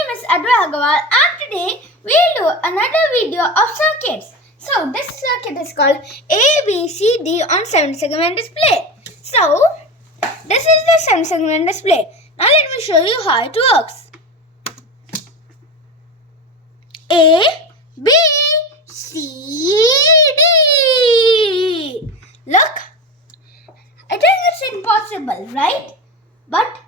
name is Advay Agarwal and today we'll do another video of circuits. So this circuit is called ABCD on 7-segment display. So this is the 7-segment display. Now let me show you how it works. A, B, C, D. Look, I think it's impossible, right? But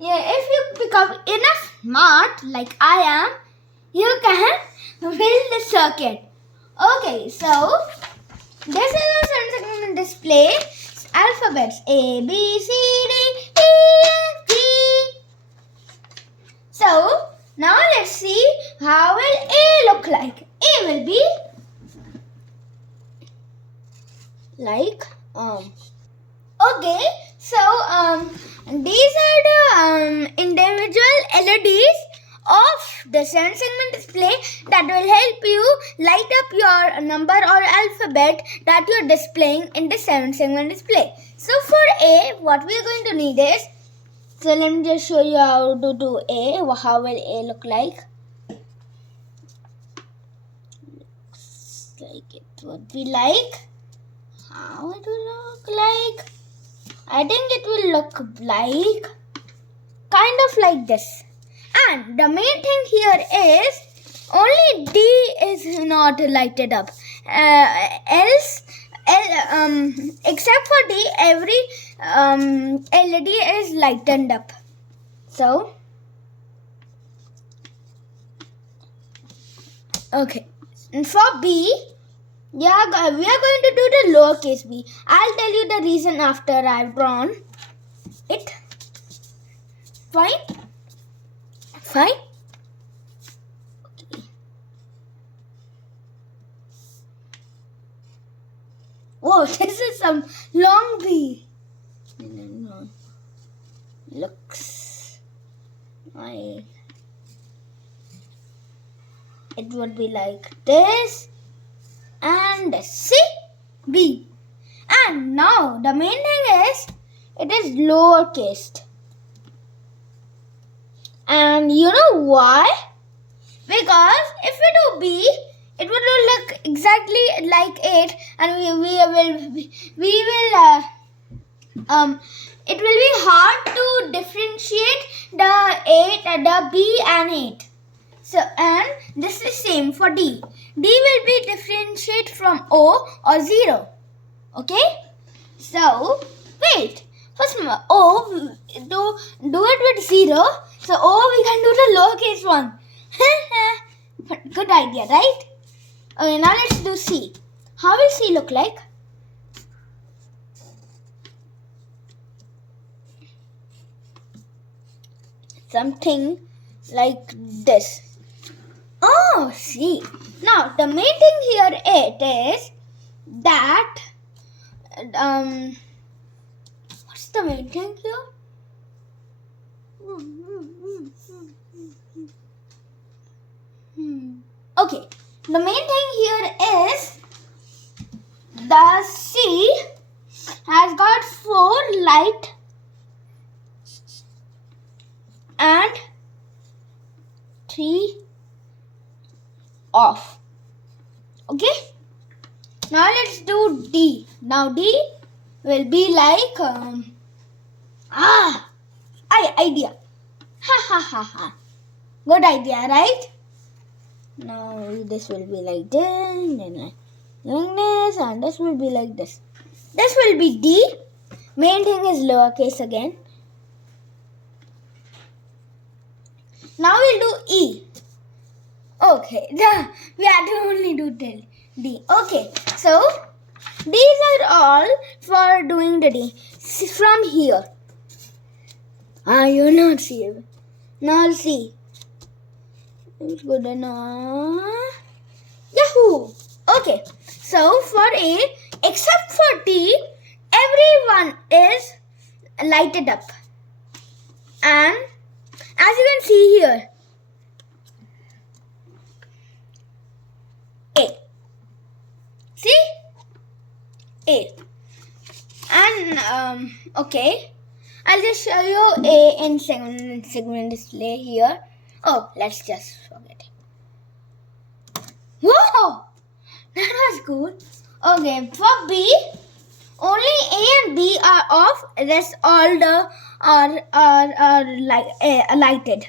if you become enough smart like I am, you can build the circuit. Okay, so this is a 7-segment display. Alphabets A, B, C, D, E, F, G. So now let's see how will A look like. A will be like okay, so these are the individual LEDs of the 7-segment display that will help you light up your number or alphabet that you're displaying in the 7-segment display. So for A, what we are going to need is, so let me just show you how to do A. How will A look like? Looks like it would be like, how it will look like? I think it will look like kind of like this. And the main thing here is only D is not lighted up. Except for D, every LED is lightened up. So, okay. And for B, yeah, we are going to do the lowercase b. I'll tell you the reason after I've drawn it. Fine? Fine? Okay. Whoa, this is some long b. No. Looks like it would be like this. And C, B. And now the main thing is it is lowercase. And you know why? Because if we do B, it would look exactly like 8, and it will be hard to differentiate the B and 8. So, and this is same for D. D will be differentiate from O or 0. Okay? So, wait. First, O, do it with 0. So, O, we can do the lowercase one. Good idea, right? Okay, now let's do C. How will C look like? Something like this. Oh, see. Now, the main thing here it is that, what's the main thing here? Okay, the main thing here is the C has got 4 light and 3 off. Okay, now let's do D. Now D will be like idea. Ha. Good idea, right? Now this will be like this, then like this, and this will be like this. This will be D. Main thing is lowercase again. Now we'll do E. Okay, we have to only do till D. Okay, so these are all for doing the D. From here. You're not see. Now see. It's good enough. Yahoo! Okay, so for A, except for D, everyone is lighted up. And as you can see here, A. See? A. And, okay. I'll just show you A in segment display here. Oh, let's just forget it. Whoa! That was cool. Okay, for B, only A and B are off. Rest all the are lighted.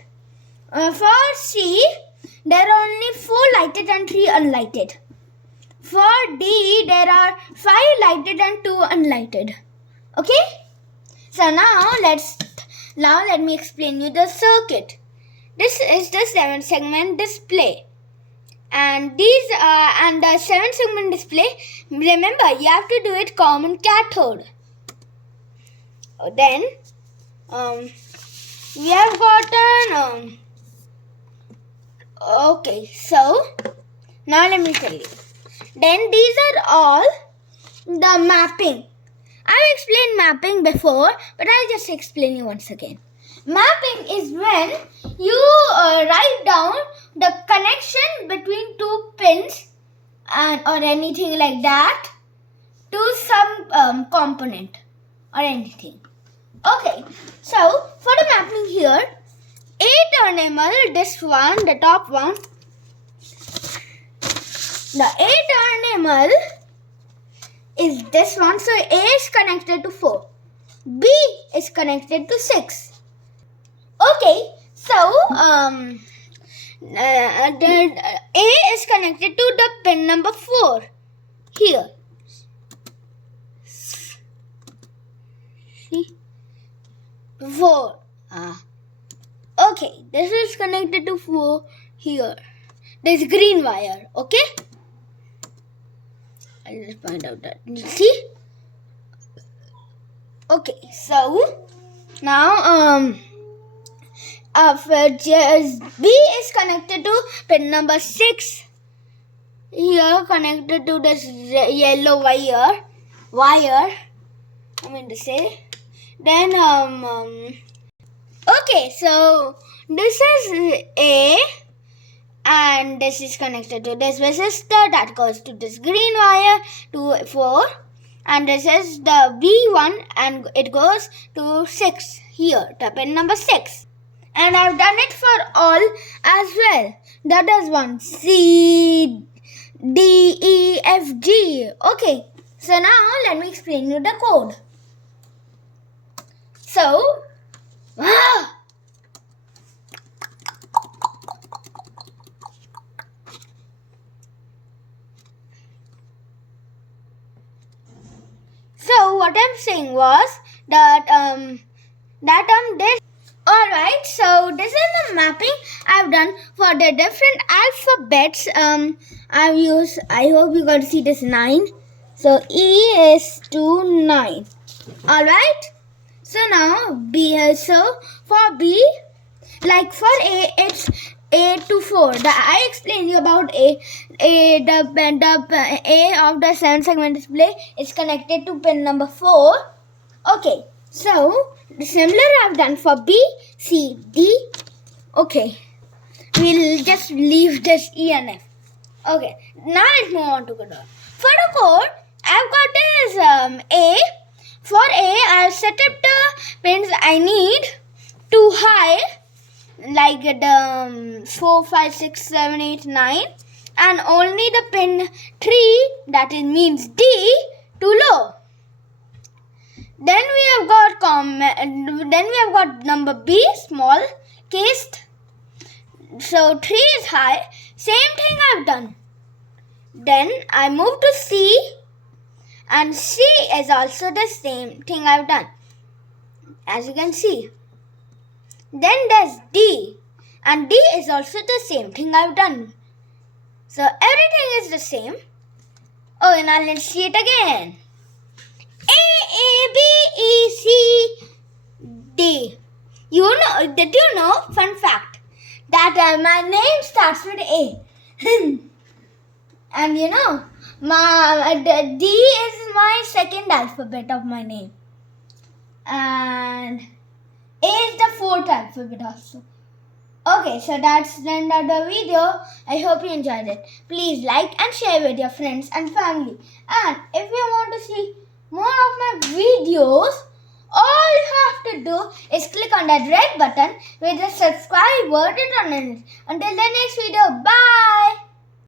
For C, there are only 4 lighted and 3 unlighted. For D, there are 5 lighted and 2 unlighted. Okay? So now let me explain you the circuit. This is the 7-segment display. And the 7-segment display, remember you have to do it common cathode. Then we have gotten okay, so now let me tell you. Then these are all the mapping. I've explained mapping before, but I'll just explain you once again. Mapping is when you write down the connection between 2 pins or anything like that to some component or anything. Okay, so for the mapping here, A terminal, this one, the top one, the A terminal is this one, so A is connected to 4. B is connected to 6. Okay, so the A is connected to the pin number 4 here. See? 4. Okay, this is connected to 4 here. There's green wire, okay? I'll just point out that. See? Okay, so now B is connected to pin number 6 here, connected to this yellow wire. I mean to say. Then okay, so this is A and this is connected to this resistor that goes to this green wire to 4, and this is the B1 and it goes to 6 here, to pin number 6. And I've done it for all as well. That is one. C, D, E, F, G. Okay. So now let me explain you the code. So, so what I'm saying was that this. Alright, so this is the mapping I've done for the different alphabets. I hope you got to see this 9. So E is to 9. Alright, so now B. So for B, like for A, it's A to 4. I explained you about A. The A of the 7-segment display is connected to pin number 4. Okay, so similar I've done for B, C, D. Okay, we'll just leave this E and F. Okay, now let's move on to code. For the code, I've got this A. For A, I've set up the pins I need too high, like the 4, 5, 6, 7, 8, 9, and only the pin 3, that is means D, too low. Then we have got number B, small cased. So 3 is high. Same thing I've done. Then I move to C, and C is also the same thing I've done, as you can see. Then there's D, and D is also the same thing I've done. So everything is the same. Oh, now let's see it again. A, B, E, C, D. Did you know, fun fact, that my name starts with A. And you know, D is my second alphabet of my name. And A is the 4th alphabet also. Okay, so that's the end of the video. I hope you enjoyed it. Please like and share with your friends and family. And if you want to see more of my videos All you have to do is click on that red button with the subscribe word written on it. Until the next video, bye.